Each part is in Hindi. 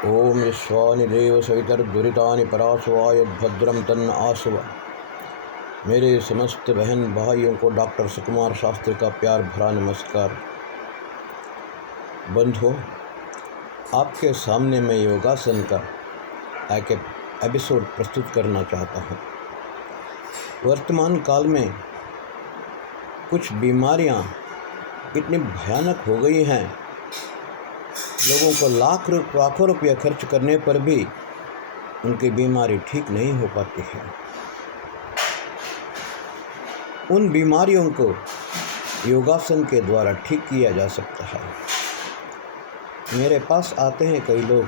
ओम यस्वानि देव सवितर्दुरितानि परासुवा यद्भद्रम तन्न आसुवा। मेरे समस्त बहन भाइयों को डॉक्टर सुकुमार शास्त्री का प्यार भरा नमस्कार। बंधुओं, आपके सामने मैं योगासन का एक एपिसोड प्रस्तुत करना चाहता हूँ। वर्तमान काल में कुछ बीमारियाँ इतनी भयानक हो गई हैं, लोगों को लाखों रुपया खर्च करने पर भी उनकी बीमारी ठीक नहीं हो पाती है। उन बीमारियों को योगासन के द्वारा ठीक किया जा सकता है। मेरे पास आते हैं कई लोग,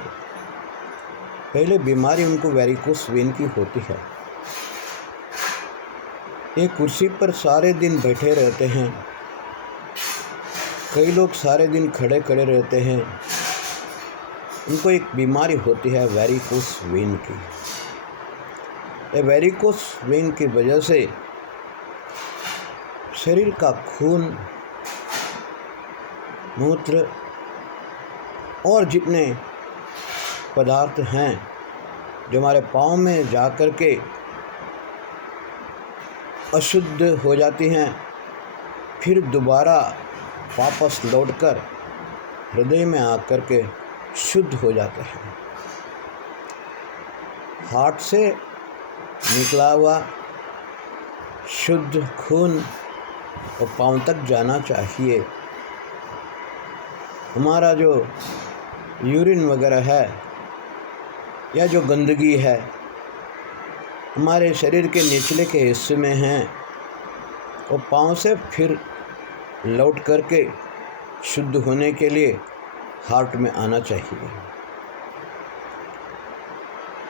पहले बीमारी उनको वेरिकोस वेन की होती है। एक कुर्सी पर सारे दिन बैठे रहते हैं, कई लोग सारे दिन खड़े रहते हैं। उनको एक बीमारी होती है वेरिकोस वेन की। ये वेरिकोस वेन की वजह से शरीर का खून, मूत्र और जितने पदार्थ हैं जो हमारे पाँव में जाकर के अशुद्ध हो जाती हैं, फिर दोबारा वापस लौटकर हृदय में आकर के शुद्ध हो जाते हैं। हार्ट से निकला हुआ शुद्ध खून और पाँव तक जाना चाहिए। हमारा जो यूरिन वगैरह है या जो गंदगी है हमारे शरीर के निचले के हिस्से में है, और पाँव से फिर लौट करके शुद्ध होने के लिए हार्ट में आना चाहिए।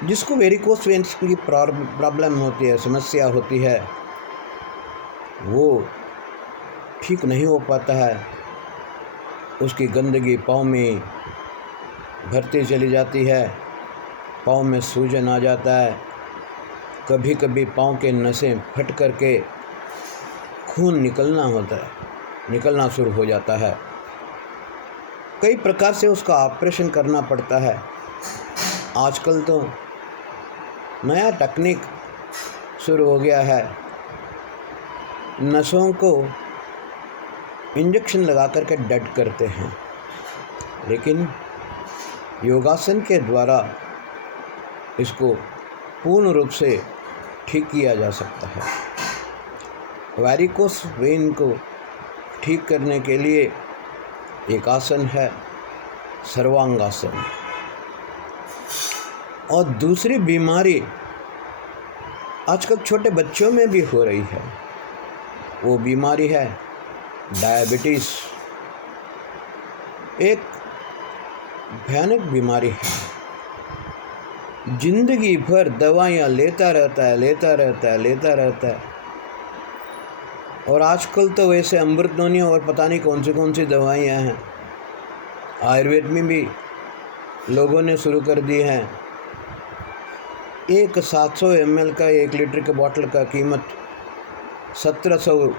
जिसको वेरिकोस वेन्स की प्रॉब्लम होती है, समस्या होती है, वो ठीक नहीं हो पाता है। उसकी गंदगी पाँव में भरती चली जाती है, पाँव में सूजन आ जाता है, कभी कभी पाँव के नसें फट करके खून निकलना शुरू हो जाता है। कई प्रकार से उसका ऑपरेशन करना पड़ता है। आजकल तो नया टेक्निक शुरू हो गया है, नसों को इंजेक्शन लगा करके डेड करते हैं, लेकिन योगासन के द्वारा इसको पूर्ण रूप से ठीक किया जा सकता है। वेरिकोस वेन को ठीक करने के लिए एक आसन है सर्वांगासन। और दूसरी बीमारी आजकल छोटे बच्चों में भी हो रही है, वो बीमारी है डायबिटीज़। एक भयानक बीमारी है, जिंदगी भर दवाइयाँ लेता रहता है। और आजकल तो वैसे अमृतनोनी और पता नहीं कौन सी दवाइयाँ हैं, आयुर्वेद में भी लोगों ने शुरू कर दी हैं। एक 700 ml का 1 लीटर के बॉटल का कीमत 1700,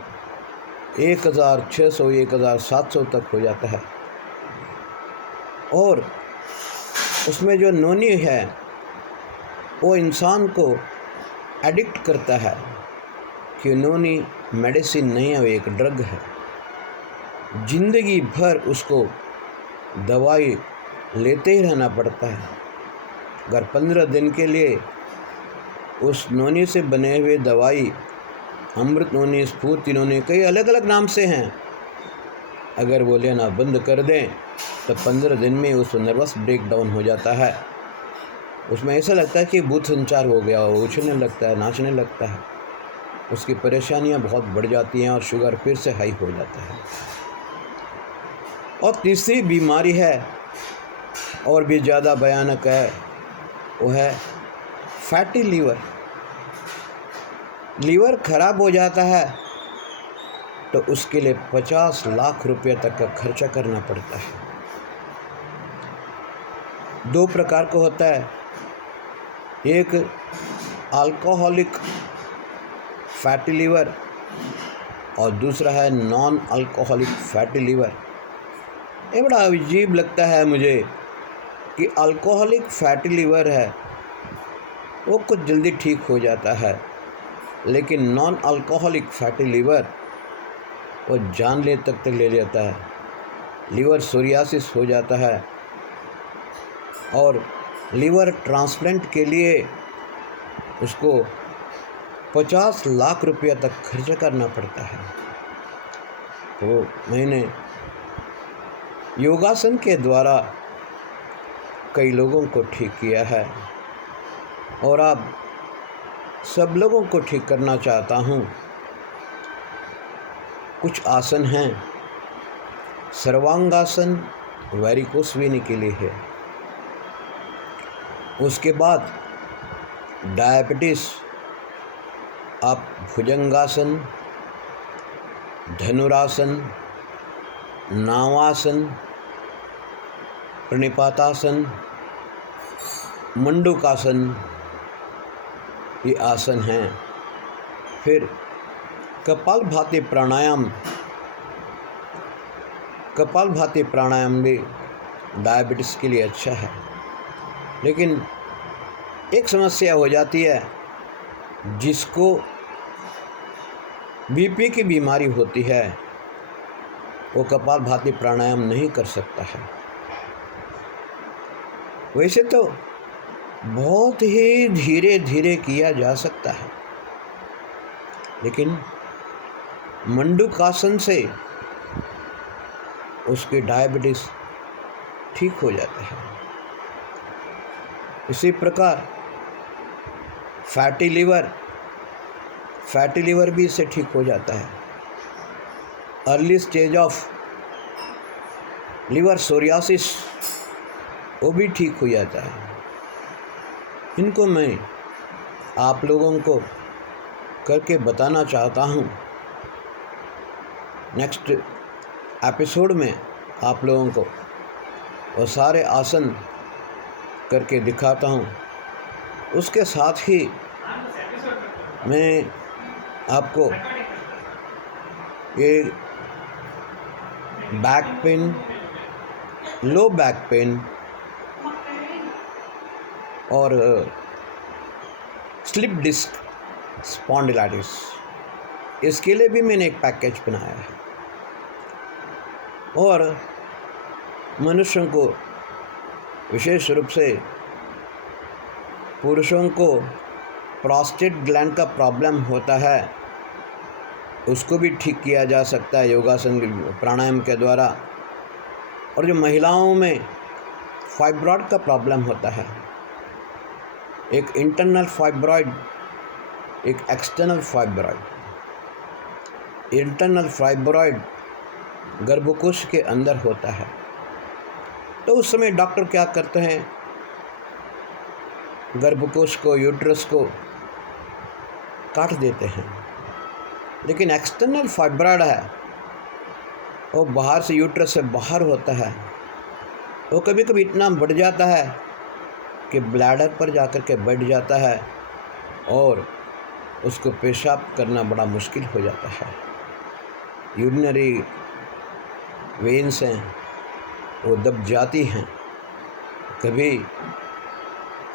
1600, 1700 तक हो जाता है। और उसमें जो नोनी है वो इंसान को एडिक्ट करता है कि नोनी मेडिसिन नहीं है, वो एक ड्रग है। जिंदगी भर उसको दवाई लेते ही रहना पड़ता है। अगर 15 दिन के लिए उस नोनी से बने हुए दवाई, अमृत नोनी, स्फूर्ति नोनी, कई अलग अलग नाम से हैं, अगर वो लेना बंद कर दें तो 15 दिन में उस नर्वस ब्रेकडाउन हो जाता है। उसमें ऐसा लगता है कि भूत संचार हो गया, वो उछलने लगता है, नाचने लगता है, उसकी परेशानियां बहुत बढ़ जाती हैं और शुगर फिर से हाई हो जाता है। और तीसरी बीमारी है, और भी ज़्यादा भयानक है, वो है फैटी लीवर। लीवर खराब हो जाता है तो उसके लिए 50 लाख रुपये तक का खर्चा करना पड़ता है। 2 प्रकार का होता है, एक अल्कोहलिक फैटी लीवर और दूसरा है नॉन अल्कोहलिक फैटी लीवर। ये बड़ा अजीब लगता है मुझे कि अल्कोहलिक फैटी लीवर है वो कुछ जल्दी ठीक हो जाता है, लेकिन नॉन अल्कोहलिक फैटी लीवर वो जानलेवा तक ले जाता है। लीवर सोरियासिस हो जाता है और लीवर ट्रांसप्लांट के लिए उसको 50 लाख रुपया तक खर्च करना पड़ता है। तो मैंने योगासन के द्वारा कई लोगों को ठीक किया है और अब सब लोगों को ठीक करना चाहता हूँ। कुछ आसन हैं। सर्वांगासन वैरिकोस वेन के लिए है। उसके बाद डायबिटीज आप भुजंगासन, धनुरासन, नावासन, प्रणिपातासन, मंडूकासन ये आसन हैं। फिर कपालभाति प्राणायाम, कपालभाति प्राणायाम भी डायबिटीज़ के लिए अच्छा है, लेकिन एक समस्या हो जाती है, जिसको बीपी की बीमारी होती है वो कपालभाति प्राणायाम नहीं कर सकता है। वैसे तो बहुत ही धीरे धीरे किया जा सकता है, लेकिन मंडूकासन से उसकी डायबिटीज़ ठीक हो जाता है। इसी प्रकार फैटी लीवर भी इससे ठीक हो जाता है। Early stage of liver psoriasis वो भी ठीक हो जाता है। इनको मैं आप लोगों को करके बताना चाहता हूँ। नेक्स्ट एपिसोड में आप लोगों को वो सारे आसन करके दिखाता हूँ। उसके साथ ही मैं आपको ये back pain, low back pain और स्लिप डिस्क स्पॉन्डिलाइटिस, इसके लिए भी मैंने एक पैकेज बनाया है। और मनुष्यों को विशेष रूप से पुरुषों को प्रोस्टेट ग्लैंड का प्रॉब्लम होता है, उसको भी ठीक किया जा सकता है योगासन प्राणायाम के द्वारा। और जो महिलाओं में फाइब्रॉइड का प्रॉब्लम होता है, एक इंटरनल फाइब्रॉइड, एक एक्सटर्नल फाइब्रॉइड। इंटरनल फाइब्रॉइड गर्भकोश के अंदर होता है, तो उस समय डॉक्टर क्या करते हैं, गर्भकोश को, यूट्रस को काट देते हैं। लेकिन एक्सटर्नल फाइब्रॉइड है, वो बाहर से, यूट्रस से बाहर होता है। वो कभी कभी इतना बढ़ जाता है कि ब्लैडर पर जाकर के बैठ जाता है और उसको पेशाब करना बड़ा मुश्किल हो जाता है। यूरिनरी वेन्स हैं वो दब जाती हैं। कभी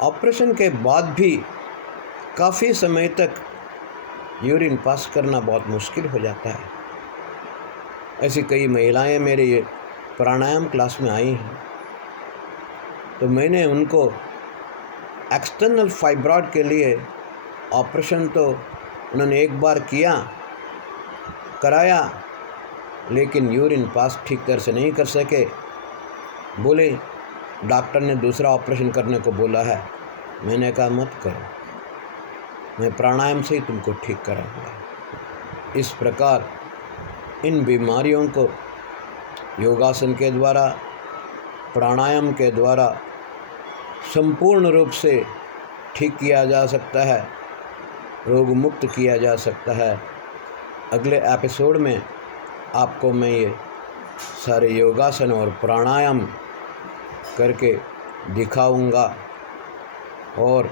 ऑपरेशन के बाद भी काफ़ी समय तक यूरिन पास करना बहुत मुश्किल हो जाता है। ऐसी कई महिलाएं मेरे ये प्राणायाम क्लास में आई हैं, तो मैंने उनको एक्सटर्नल फाइब्रॉइड के लिए ऑपरेशन तो उन्होंने एक बार कराया, लेकिन यूरिन पास ठीक तरह से नहीं कर सके। बोले डॉक्टर ने दूसरा ऑपरेशन करने को बोला है। मैंने कहा मत करो, मैं प्राणायाम से ही तुमको ठीक कराऊंगा। इस प्रकार इन बीमारियों को योगासन के द्वारा, प्राणायाम के द्वारा संपूर्ण रूप से ठीक किया जा सकता है, रोग मुक्त किया जा सकता है। अगले एपिसोड में आपको मैं ये सारे योगासन और प्राणायाम करके दिखाऊंगा। और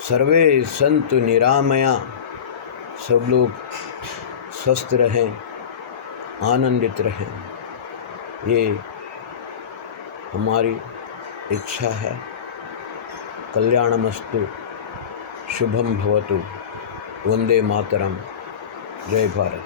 सर्वे संतु निरामया, सब लोग स्वस्थ रहें, आनंदित रहें। ये हमारी इच्छा है। कल्याणमस्तु, शुभम भवतु, वंदे मातरम, जय भारत।